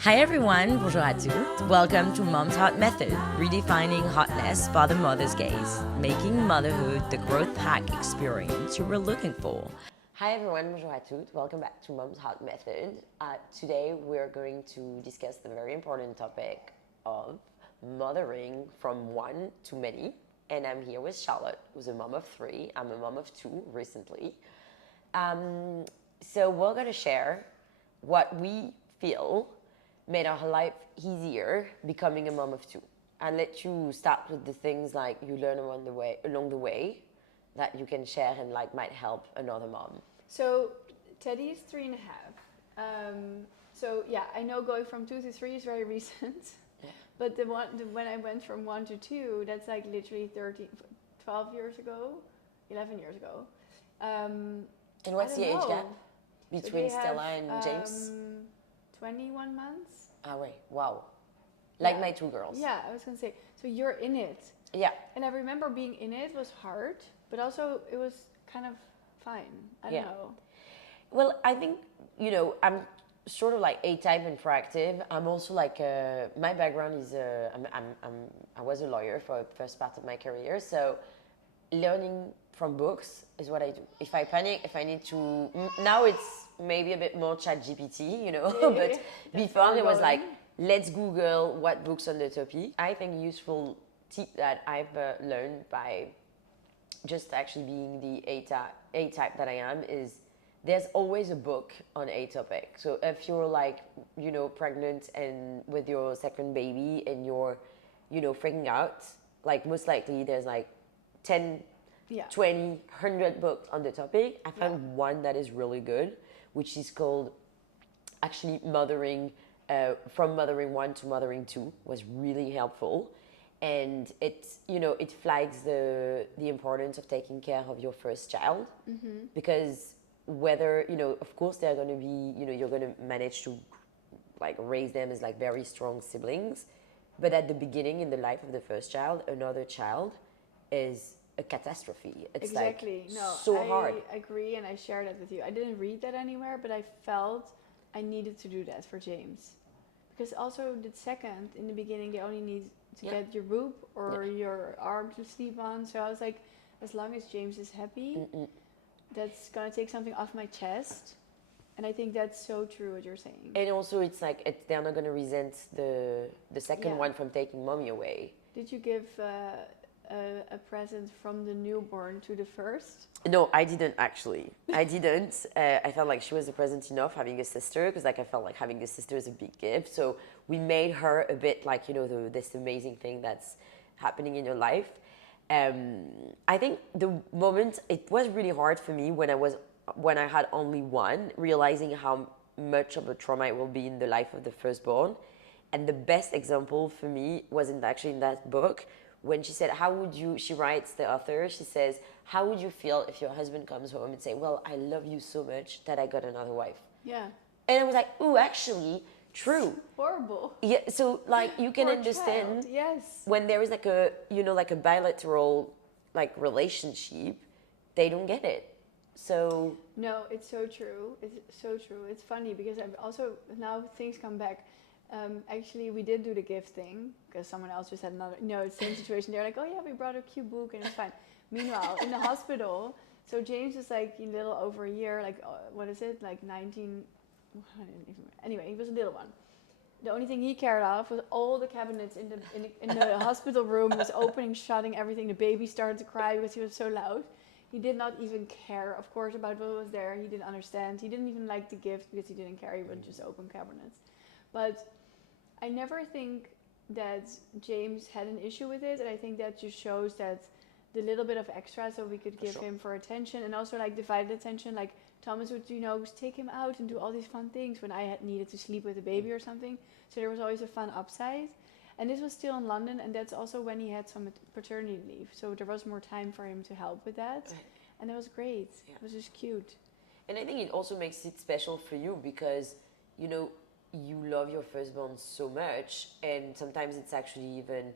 Hi everyone, bonjour à tous. Welcome to Mom's Hot Method, redefining hotness for the mother's gaze, making motherhood the growth hack experience you were looking for. Hi everyone, bonjour à tous. Welcome back to Mom's Hot Method. Today we're going to discuss the very important topic of mothering from one to many. And I'm here with Charlotte, who's a mom of 3. I'm a mom of 2 recently. So we're going to share what we feel made our life easier becoming a mom of 2. I'll let you start with the things like you learn along the way that you can share and like might help another mom. So Teddy is 3.5. So yeah, I know going from 2 to 3 is very recent. Yeah. But when I went from 1 to 2, that's like literally 12 years ago, 11 years ago. And what's the age gap between Stella and James? 21 months. Ah, wait, wow. Like my 2 girls. Yeah, I was going to say, so you're in it. Yeah. And I remember being in it was hard, but also it was kind of fine. I don't know. Well, I think, I'm sort of like A-type and proactive. I'm also like, my background is, I was a lawyer for the first part of my career. So learning from books is what I do. If I panic, if I need to, now it's maybe a bit more ChatGPT, but before there was like, let's Google what books on the topic. I think useful tip that I've learned by just actually being the A-type that I am is there's always a book on a topic. So if you're like, pregnant and with your second baby and you're, freaking out, like most likely there's like 10, 20, 100 books on the topic. I found one that is really good, which is called actually Mothering, from Mothering 1 to Mothering 2 was really helpful. And it's, it flags the importance of taking care of your first child, because whether, of course they're going to be, you're going to manage to like raise them as like very strong siblings. But at the beginning in the life of the first child, another child is a catastrophe. It's exactly. hard. I agree, and I share that with you. I didn't read that anywhere, but I felt I needed to do that for James. Because also the second, in the beginning, they only need to get your boob or your arm to sleep on. So I was like, as long as James is happy, that's going to take something off my chest. And I think that's so true what you're saying. And also it's like, they're not going to resent the second one from taking mommy away. Did you give a present from the newborn to the first? No, I didn't actually. I didn't. I felt like she was a present enough having a sister, because like I felt like having a sister is a big gift. So we made her a bit like, this amazing thing that's happening in your life. I think the moment, it was really hard for me when I had only one, realizing how much of a trauma it will be in the life of the firstborn. And the best example for me was actually in that book, when she said, she writes, the author, she says, how would you feel if your husband comes home and say, well, I love you so much that I got another wife? Yeah. And I was like, ooh, actually, true. It's horrible. Yeah, so like you can understand when there is like a, like a bilateral like relationship, they don't get it. So no, it's so true. It's so true. It's funny because I've also, now things come back. Actually, we did do the gift thing because someone else just had another, same situation. They're like, oh yeah, we brought a cute book and it's fine. Meanwhile, in the hospital, so James is like a little over a year, like, what is it? Like 19, anyway, he was a little one. The only thing he cared of was all the cabinets in the hospital room. He was opening, shutting everything. The baby started to cry because he was so loud. He did not even care, of course, about what was there. He didn't understand. He didn't even like the gift because he didn't care. He would just open cabinets. But I never think that James had an issue with it. And I think that just shows that the little bit of extra so we could give him for attention, and also like divided attention. Like Thomas would, take him out and do all these fun things when I had needed to sleep with the baby or something. So there was always a fun upside. And this was still in London, and that's also when he had some paternity leave. So there was more time for him to help with that. Right. And that was great. Yeah. It was just cute. And I think it also makes it special for you because, you love your firstborn so much, and sometimes it's actually even,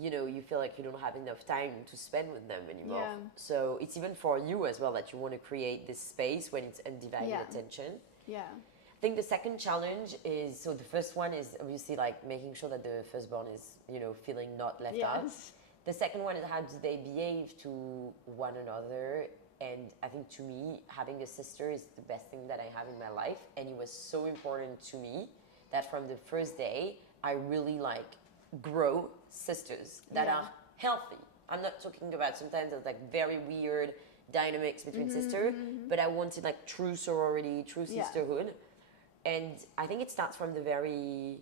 you feel like you don't have enough time to spend with them anymore. Yeah. So it's even for you as well that you want to create this space when it's undivided attention. Yeah. think the second challenge is, so the first one is obviously like making sure that the firstborn is, feeling not left out. The second one is how do they behave to one another. And I think to me, having a sister is the best thing that I have in my life. And it was so important to me that from the first day, I really like grow sisters that are healthy. I'm not talking about sometimes there's like very weird dynamics between sisters, but I wanted like true sorority, true sisterhood. And I think it starts from the very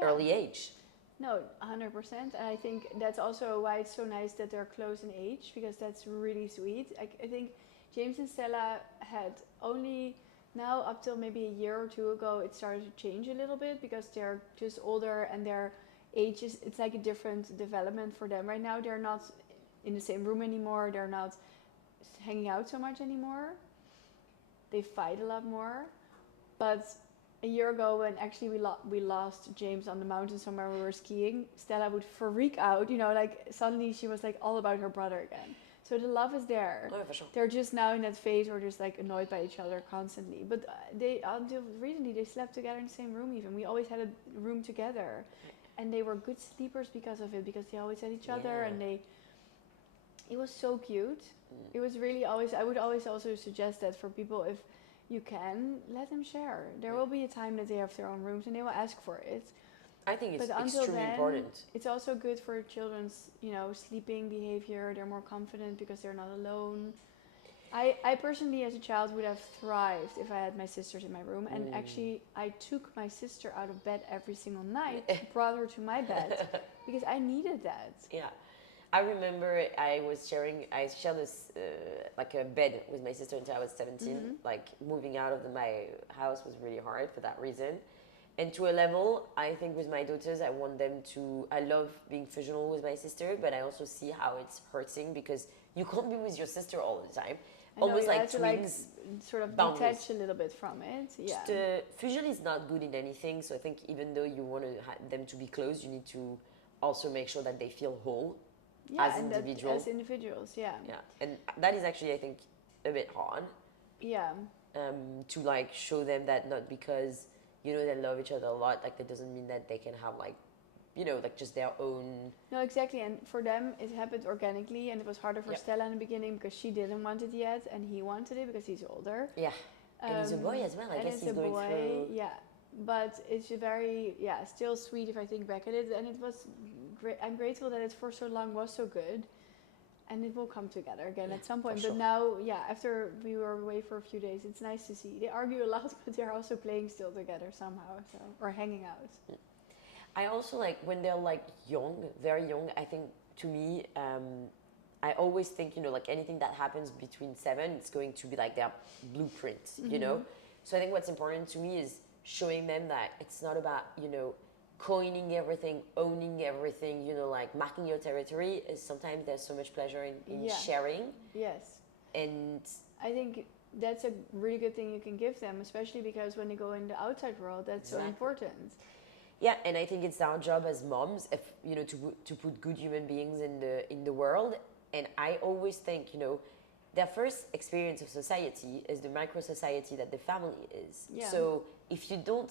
early age. No, 100%. And I think that's also why it's so nice that they're close in age, because that's really sweet. I think James and Stella had only now up till maybe a year or two ago, it started to change a little bit because they're just older and their age is, it's like a different development for them right now. They're not in the same room anymore. They're not hanging out so much anymore. They fight a lot more. But a year ago, when actually we lost James on the mountain somewhere, we were skiing, Stella would freak out, like suddenly she was like all about her brother again. So the love is there. Oh, for sure. They're just now in that phase where they're just like annoyed by each other constantly. But they, until recently, they slept together in the same room even. We always had a room together. And they were good sleepers because of it, because they always had each other and it was so cute. It was really always, I would always also suggest that for people, if you can, let them share. There will be a time that they have their own rooms and they will ask for it. I think it's but until extremely then, important. It's also good for children's, sleeping behavior. They're more confident because they're not alone. I personally, as a child, would have thrived if I had my sisters in my room. And actually, I took my sister out of bed every single night, brought her to my bed, because I needed that. Yeah. I remember I shared this, like a bed with my sister until I was 17. Like, moving out of my house was really hard for that reason. And to a level, I think with my daughters, I want them to, I love being fusional with my sister, but I also see how it's hurting because you can't be with your sister all the time. Almost like twins. Sort of detach a little bit from it. Yeah. Fusion is not good in anything. So I think even though you want them to be close, you need to also make sure that they feel whole as individuals. As individuals, yeah. Yeah, and that is actually, I think, a bit hard. Yeah. To like show them that not because they love each other a lot, like that doesn't mean that they can have like like just their own. No, exactly. And for them, it happened organically, and it was harder for Stella in the beginning because she didn't want it yet, and he wanted it because he's older. Yeah, and he's a boy as well. I guess he's going through. Yeah, but it's very still sweet if I think back at it, and it was great. I'm grateful that it for so long was so good, and it will come together again at some point. But now, after we were away for a few days, it's nice to see. They argue a lot, but they're also playing still together somehow, or hanging out. I also like when they're like young, very young. I think to me, I always think like anything that happens between 7, it's going to be like their blueprint. So I think what's important to me is showing them that it's not about coining everything, owning everything. Like marking your territory. Is sometimes there's so much pleasure in sharing. Yes. And I think that's a really good thing you can give them, especially because when they go in the outside world, that's so important. Yeah, and I think it's our job as moms, if to put good human beings in the world. And I always think, their first experience of society is the micro society that the family is. Yeah. So if you don't,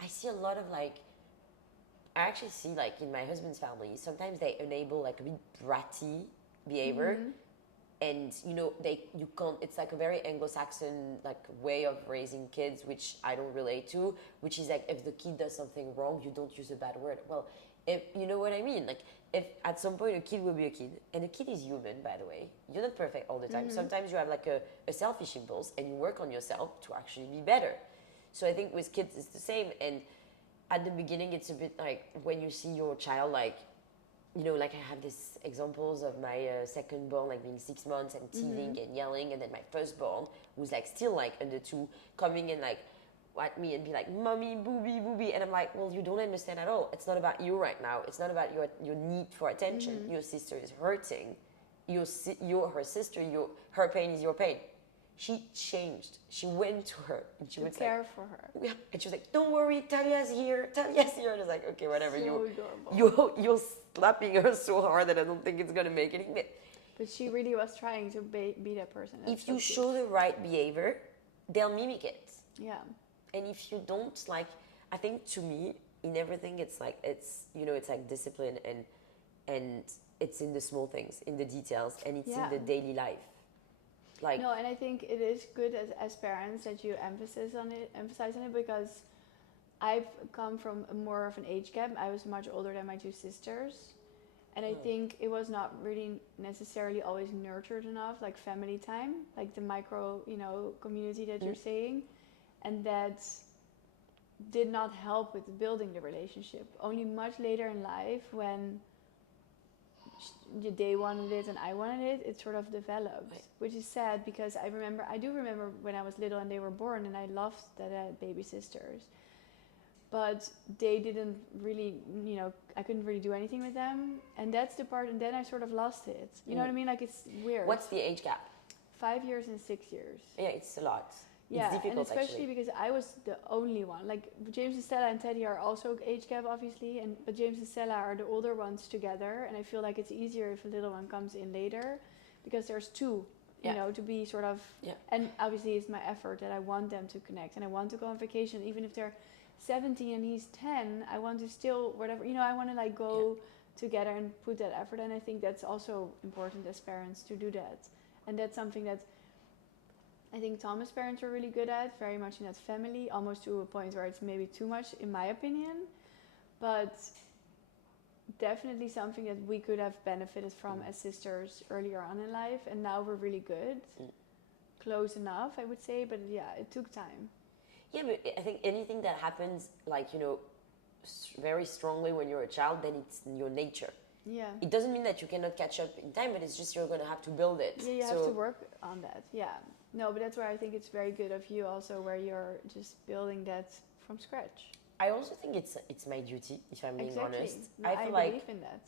I see a lot of like, I actually see like in my husband's family, sometimes they enable like a bit bratty behavior. And you can't, it's like a very Anglo-Saxon like way of raising kids, which I don't relate to, which is like if the kid does something wrong, you don't use a bad word. Well, if you know what I mean, like if at some point a kid will be a kid, and a kid is human, by the way, you're not perfect all the time. Sometimes you have like a selfish impulse and you work on yourself to actually be better. So I think with kids it's the same. And at the beginning it's a bit like when you see your child like, like I have these examples of my second born like being 6 months and teething and yelling, and then my firstborn who's like still like under 2 coming in like at me and be like, mommy, booby, and I'm like, well, you don't understand at all. It's not about you right now. It's not about your need for attention. Your sister is hurting. You're her sister. Her pain is your pain. She changed. She went to her and she would care for her. Yeah, and she was like, "Don't worry, Talia's here. Talia's here." And I was like, "Okay, whatever." So adorable. You're slapping her so hard that I don't think it's gonna make anything. But she really was trying to be that person. If you show the right behavior, they'll mimic it. Yeah. And if you don't like, I think to me, in everything, it's like, it's, you know, it's like discipline, and it's in the small things, in the details, and it's in the daily life. Like, no, and I think it is good as parents that you emphasize on it, because I've come from more of an age gap. I was much older than my two sisters. And I think it was not really necessarily always nurtured enough, like family time, like the micro, you know, community that you're saying. And that did not help with building the relationship. Only much later in life, when they wanted it and I wanted it, it sort of developed, which is sad, because I do remember when I was little and they were born, and I loved that I had baby sisters. But they didn't really, you know, I couldn't really do anything with them. And that's the part, and then I sort of lost it. You know what I mean? Like, it's weird. What's the age gap? 5 years and 6 years. Yeah, it's a lot. Yeah, it's difficult, and especially actually. because I was the only one. Like, James and Stella and Teddy are also age gap, obviously, but James and Stella are the older ones together, and I feel like it's easier if a little one comes in later, because there's two, you know, to be sort of, and obviously it's my effort that I want them to connect, and I want to go on vacation, even if they're 17 and he's 10, I want to still, whatever, you know, I want to like go together and put that effort, and I think that's also important as parents to do that. And that's something that I think Thomas' parents were really good at, very much in that family, almost to a point where it's maybe too much, in my opinion. But definitely something that we could have benefited from as sisters earlier on in life, and now we're really good. Close enough, I would say, but yeah, it took time. Yeah, but I think anything that happens, like, you know, very strongly when you're a child, then it's in your nature. Yeah. It doesn't mean that you cannot catch up in time, but it's just you're going to have to build it. Yeah, you have to work on that. Yeah. No, but that's where I think it's very good of you also, where you're just building that from scratch. I also think it's my duty, if I'm being honest. No, I feel believe in that.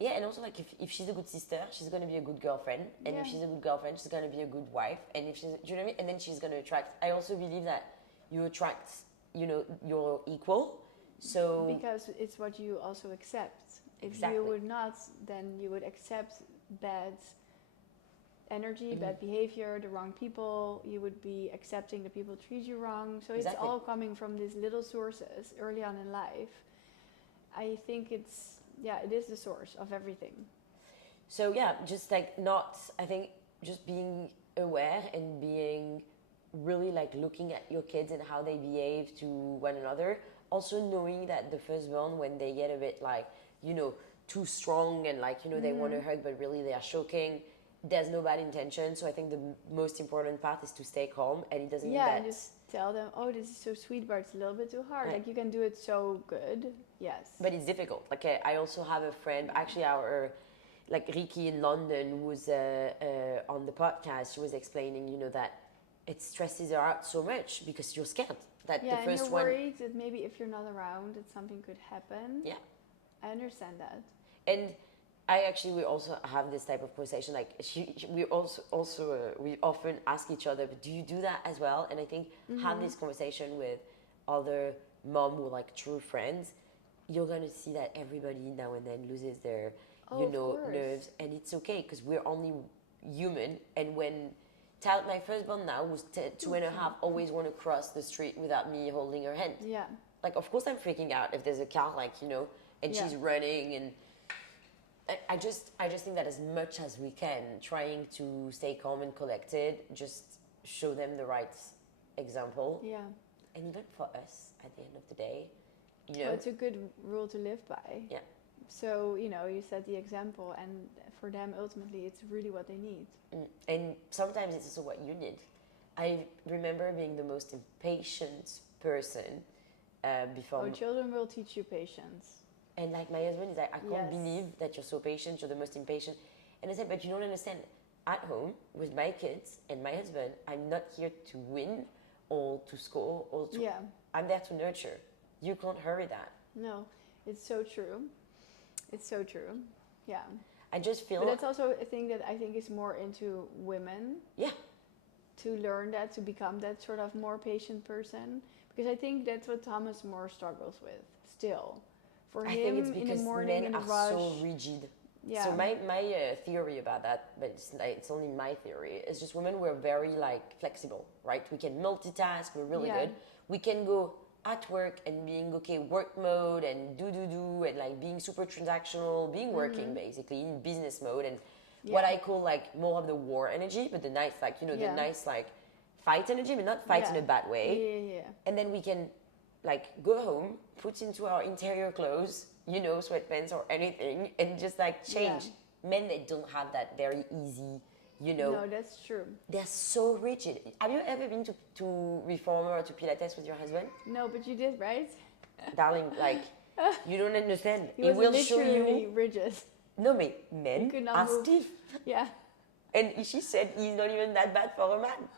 Yeah, and also, like, if she's a good sister, she's going to be a good girlfriend. And if she's a good girlfriend, she's going to be a good wife. And if she's, do you know what I mean? And then she's going to attract. I also believe that you attract, you know, your equal. So because it's what you also accept. Exactly. If you would not, then you would accept bad energy, bad behavior, the wrong people. You would be accepting that people treat you wrong. So it's all coming from these little sources early on in life. I think it is the source of everything. So yeah, just like I think just being aware and being really like looking at your kids and how they behave to one another. Also knowing that the firstborn, when they get a bit like, you know, too strong and like, you know, they want to hug, but really they are choking. There's no bad intention. So I think the most important part is to stay calm, and it doesn't mean that. Yeah, and just tell them, oh, this is so sweet, but it's a little bit too hard. Like, you can do it so good. Yes. But it's difficult. Like, I also have a friend, actually our, like Ricky in London, who was on the podcast. She was explaining, you know, that it stresses her out so much because you're scared that the first and you're worried that maybe if you're not around, that something could happen. Yeah. I understand that. And we also have this type of conversation. Like we often ask each other, but do you do that as well? And I think have this conversation with other mom who are like true friends. You're gonna see that everybody now and then loses their, nerves, and it's okay because we're only human. And when my firstborn now, who's 2.5, always want to cross the street without me holding her hand. Yeah. Like, of course I'm freaking out if there's a car, like, you know, and she's running, and I just think that as much as we can, trying to stay calm and collected, just show them the right example. Yeah. And even for us, at the end of the day, you know. Well, it's a good rule to live by. Yeah. So, you know, you set the example, and for them, ultimately, it's really what they need. And sometimes it's also what you need. I remember being the most impatient person before. Oh, children will teach you patience. And like my husband is like, I can't believe that you're so patient, you're the most impatient. And I said, but you don't understand. At home, with my kids and my husband, I'm not here to win or to score or to... Yeah. I'm there to nurture. You can't hurry that. No, it's so true. It's so true. Yeah. I just feel... But that's also a thing that I think is more into women. Yeah. To learn that, to become that sort of more patient person. Because I think that's what Thomas more struggles with, still. For him, I think it's because in the morning, men in the are rush, so rigid. Yeah. So my theory about that, but it's only my theory, is just women were very like flexible, right? We can multitask, we're really Yeah. good. We can go at work and being okay work mode and do and like being super transactional, being working basically in business mode and what I call like more of the war energy, but the nice like the nice like fight energy, but not fight in a bad way. Yeah. And then we can like go home, put into our interior clothes, sweatpants or anything, and just like change. Men that don't have that very easy, No, that's true. they're so rigid. Have you ever been to reformer or to Pilates with your husband? No, but you did, right? Darling, like, you don't understand. He It was will show literally you. rigid. No, men could not are move. stiff. Yeah. And she said he's not even that bad for a man.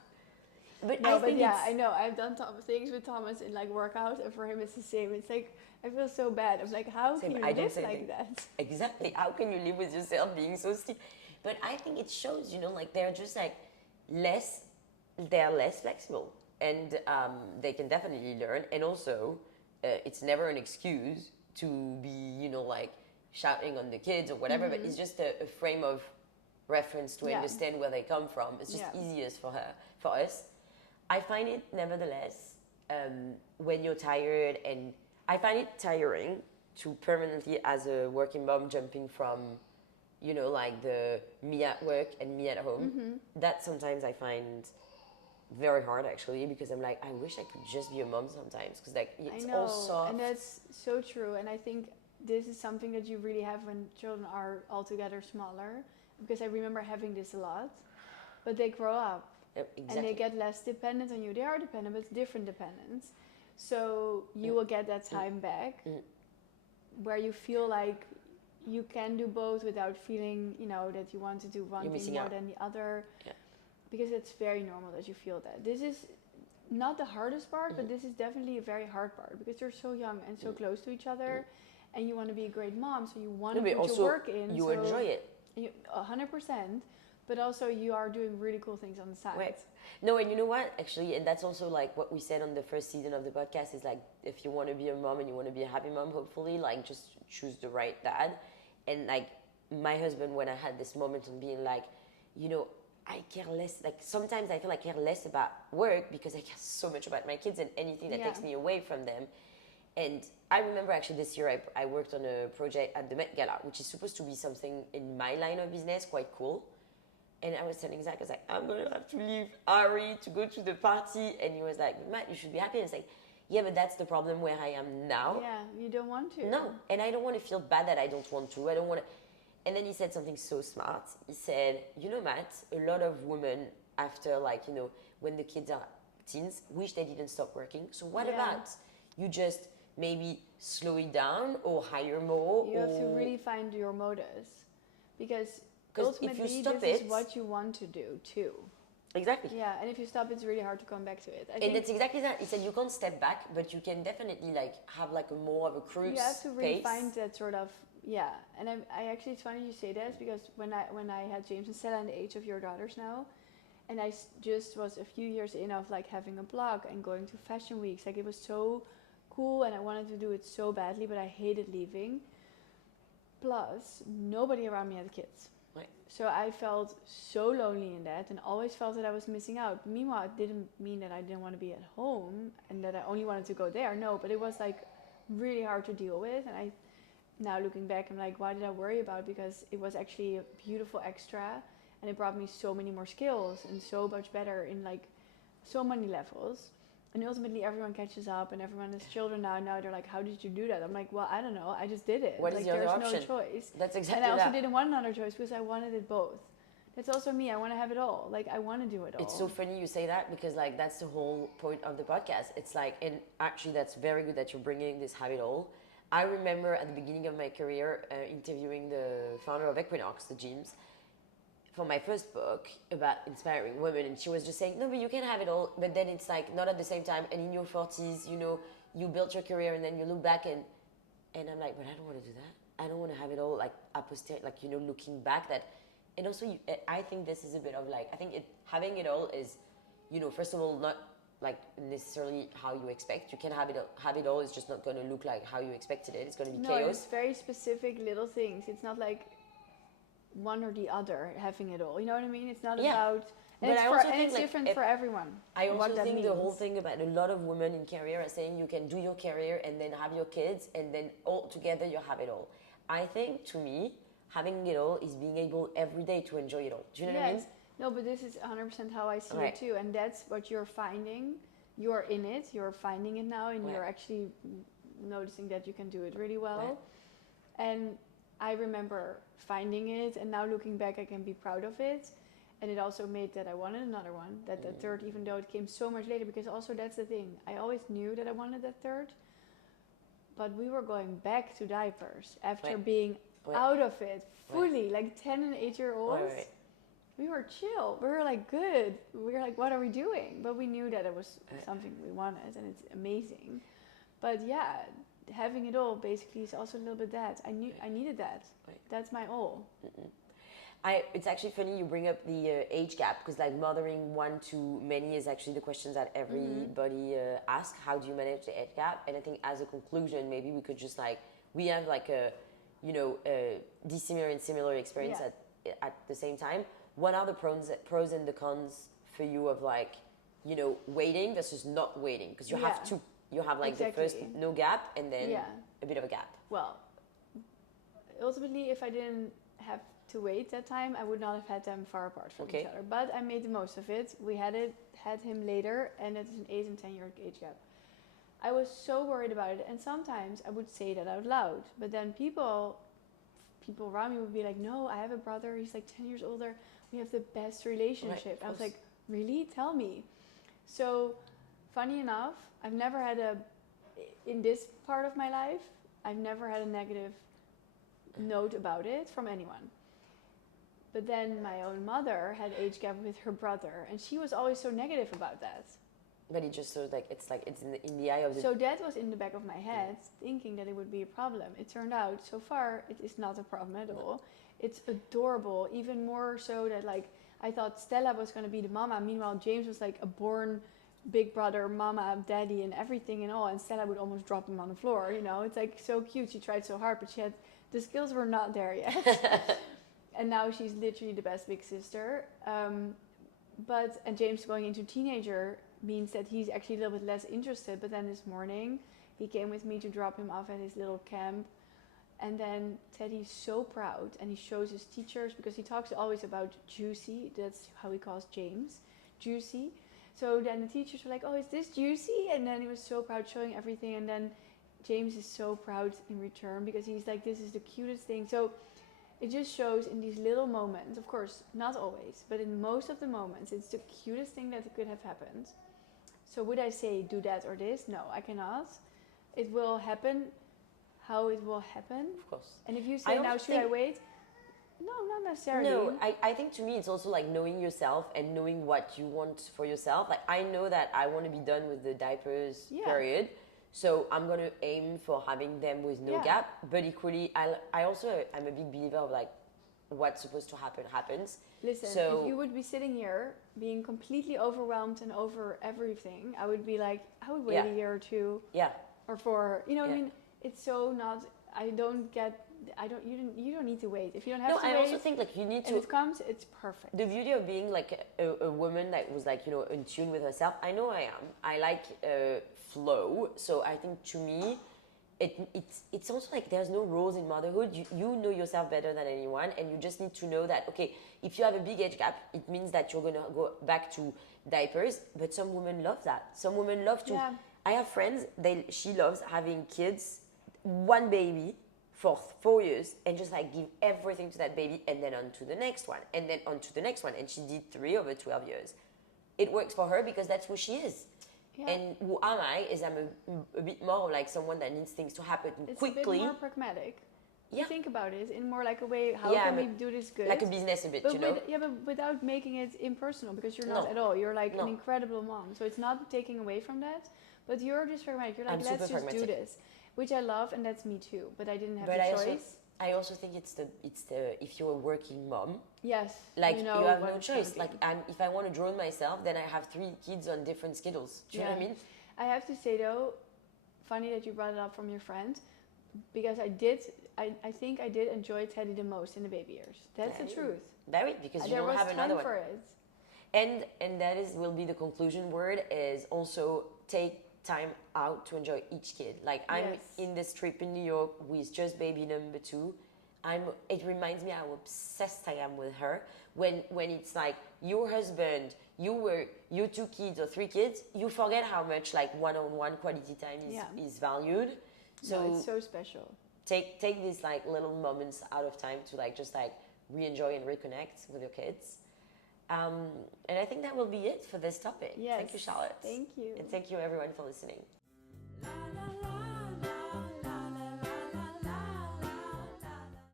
But No, I but think yeah, I know. I've done things with Thomas in like workout, and for him it's the same. It's like I feel so bad. I'm like, how Same, can you I don't live say like anything. that? Exactly. How can you live with yourself being so stiff? But I think it shows, like they're just like they're less flexible. And they can definitely learn. And also, it's never an excuse to be, like shouting on the kids or whatever, but it's just a frame of reference to understand where they come from. It's just easiest for us. I find it nevertheless, when you're tired, and I find it tiring to permanently, as a working mom, jumping from, like the me at work and me at home. That sometimes I find very hard actually, because I'm like, I wish I could just be a mom sometimes, because like it's I know, all soft. and that's so true. And I think this is something that you really have when children are altogether smaller, because I remember having this a lot. But they grow up. Exactly. And they get less dependent on you. They are dependent, but it's different dependence. So you will get that time back where you feel like you can do both without feeling, that you want to do one thing more than the other. Yeah. Because it's very normal that you feel that. This is not the hardest part, but this is definitely a very hard part, because you're so young and so close to each other, and you want to be a great mom, so you want to put your work in. You enjoy it. 100%. But also you are doing really cool things on the side. Right. No, and you know what, actually, and that's also like what we said on the first season of the podcast, is like, if you want to be a mom and you want to be a happy mom, hopefully, like, just choose the right dad. And like my husband, when I had this moment of being like, I care less, like sometimes I feel like I care less about work because I care so much about my kids and anything that takes me away from them. And I remember actually this year I worked on a project at the Met Gala, which is supposed to be something in my line of business, quite cool. And I was telling Zach, I was like, I'm going to have to leave Ari to go to the party. And he was like, Matt, you should be happy. And it's like, yeah, but that's the problem where I am now. Yeah, you don't want to. No, and I don't want to feel bad that I don't want to. I don't want to. And then he said something so smart. He said, Matt, a lot of women after, like, when the kids are teens, wish they didn't stop working. So what about you just maybe slow it down or hire more? You have to really find your motives. Because ultimately, if you stop this is what you want to do too. Exactly. Yeah, and if you stop, it's really hard to come back to it. And it's exactly that. He said you can't step back, but you can definitely like have like a more of a cruise. You have to really pace. find that sort of And I actually, it's funny you say that, because when I had James and Stella and the age of your daughters now, and I just was a few years in of like having a blog and going to fashion weeks, like it was so cool and I wanted to do it so badly, but I hated leaving. Plus, nobody around me had kids. So I felt so lonely in that and always felt that I was missing out. Meanwhile, it didn't mean that I didn't want to be at home and that I only wanted to go there. No, but it was like really hard to deal with. And now looking back, I'm like, why did I worry about it? Because it was actually a beautiful extra and it brought me so many more skills and so much better in like so many levels. And ultimately everyone catches up and everyone has children now. Now they're like, how did you do that? I'm like, well, I don't know. I just did it. What is the other option? There's no choice. That's exactly And I also that. didn't want another choice because I wanted it both. That's also me. I want to have it all. Like, I want to do it all. It's so funny you say that, because like that's the whole point of the podcast. It's like, and actually that's very good that you're bringing this have it all. I remember at the beginning of my career interviewing the founder of Equinox, the gyms, for my first book about inspiring women, and she was just saying, no, but you can have it all, but then it's like not at the same time, and in your 40s, you built your career and then you look back and I'm like, but I don't want to do that. I don't want to have it all like a posteriori, like, looking back that. And also I think this is a bit of like, I think having it all is, first of all, not like necessarily how you expect. You can have it all, it's just not going to look like how you expected it. It's going to be chaos. It's very specific little things. It's not like one or the other, having it all. You know what I mean? It's not Yeah. about. But And I it's, also and think it's like different for everyone. I also what that think means. the whole thing about a lot of women in career are saying you can do your career and then have your kids and then all together you have it all. I think to me, having it all is being able every day to enjoy it all. Do you know what I mean? No, but this is 100% how I see Right. it too. And that's what you're finding. You're in it, you're finding it now, and Right. you're actually noticing that you can do it really well. Right. And I remember finding it, and now looking back, I can be proud of it. And it also made that I wanted another one, that the third, even though it came so much later, because also that's the thing. I always knew that I wanted that third, but we were going back to diapers after Right. being Right. out of it fully, like 10 and 8-year-olds. Right. We were chill. We were like, good. We were like, what are we doing? But we knew that it was something we wanted, and it's amazing. But yeah, having it all basically is also a little bit that. I needed that. Right. That's my all. It's actually funny you bring up the age gap because like mothering one to many is actually the questions that everybody asks. How do you manage the age gap? And I think as a conclusion, maybe we could just like we have like a dissimilar and similar experience at the same time. What are the pros and the cons for you of like waiting versus not waiting? Because you have two. You have like the first no gap and then a bit of a gap. Well, ultimately, if I didn't have to wait that time, I would not have had them far apart from each other. But I made the most of it. We had him later, and it's an 8 and 10-year age gap. I was so worried about it, and sometimes I would say that out loud. But then people around me would be like, "No, I have a brother. He's like 10 years older. We have the best relationship." I was like, "Really? Tell me." So, funny enough, I've never had in this part of my life, I've never had a negative note about it from anyone. But then my own mother had age gap with her brother, and she was always so negative about that. But it just sort of like it's in the eye of the. So that was in the back of my head, thinking that it would be a problem. It turned out, so far, it is not a problem at all. It's adorable, even more so that like I thought Stella was going to be the mama. Meanwhile, James was like a born big brother, mama, daddy, and everything and all. And Stella would almost drop him on the floor. It's like so cute. She tried so hard, but the skills were not there yet. And now she's literally the best big sister. And James going into teenager means that he's actually a little bit less interested. But then this morning, he came with me to drop him off at his little camp. And then Teddy's so proud, and he shows his teachers, because he talks always about Juicy. That's how he calls James, Juicy. So then the teachers were like, "Oh, is this Juicy?" And then he was so proud, showing everything. And then James is so proud in return, because he's like, "This is the cutest thing." So it just shows in these little moments, of course, not always, but in most of the moments, it's the cutest thing that could have happened. So would I say do that or this? No, I cannot. It will happen how it will happen. Of course. And if you say now, should I wait? No, not necessarily. No, I think to me it's also like knowing yourself and knowing what you want for yourself. Like I know that I want to be done with the diapers period. So I'm going to aim for having them with no gap. But equally, I also am a big believer of like what's supposed to happen happens. Listen, if you would be sitting here being completely overwhelmed and over everything, I would be like, I would wait a year or two. Yeah. Or 4, what I mean? It's so not, you don't need to wait. If you don't have to wait. No, I also think like you need to. And it comes, it's perfect. The beauty of being like a woman that was like, in tune with herself. I know I am. I like flow. So I think to me, it's also like there's no rules in motherhood. You know yourself better than anyone, and you just need to know that, okay, if you have a big age gap, it means that you're going to go back to diapers. But some women love that. Some women love to. Yeah. I have friends, she loves having kids, one baby for 4 years, and just like give everything to that baby, and then on to the next one, and then on to the next one. And she did 3 over 12 years. It works for her because that's who she is. Yeah. And who am I? Is I'm a bit more like someone that needs things to happen quickly. It's a bit more pragmatic. Yeah. Think about it in more like a way, how can we do this good? Like a business a bit, but but without making it impersonal, because you're not at all. You're like an incredible mom. So it's not taking away from that, but you're just pragmatic. You're like, let's just do this. Which I love, and that's me too. But I didn't have the choice. I also think it's the if you're a working mom. Yes. Like you have no choice. Like if I want to drone myself, then I have 3 kids on different schedules. Do you know what I mean? I have to say though, funny that you brought it up from your friend, because I think I did enjoy Teddy the most in the baby years. That's the truth. Very, because you There don't was have another time for one. it. And that will be the conclusion word, is also take time out to enjoy each kid. Like I'm Yes. in this trip in New York with just baby number 2. It reminds me how obsessed I am with her. When it's like your husband, your 2 kids or 3 kids, you forget how much like one-on-one quality time is valued. So No, it's so special. take these like little moments out of time to like just like re-enjoy and reconnect with your kids. And I think that will be it for this topic. Yes. Thank you, Charlotte. Thank you. And thank you everyone for listening. La la la.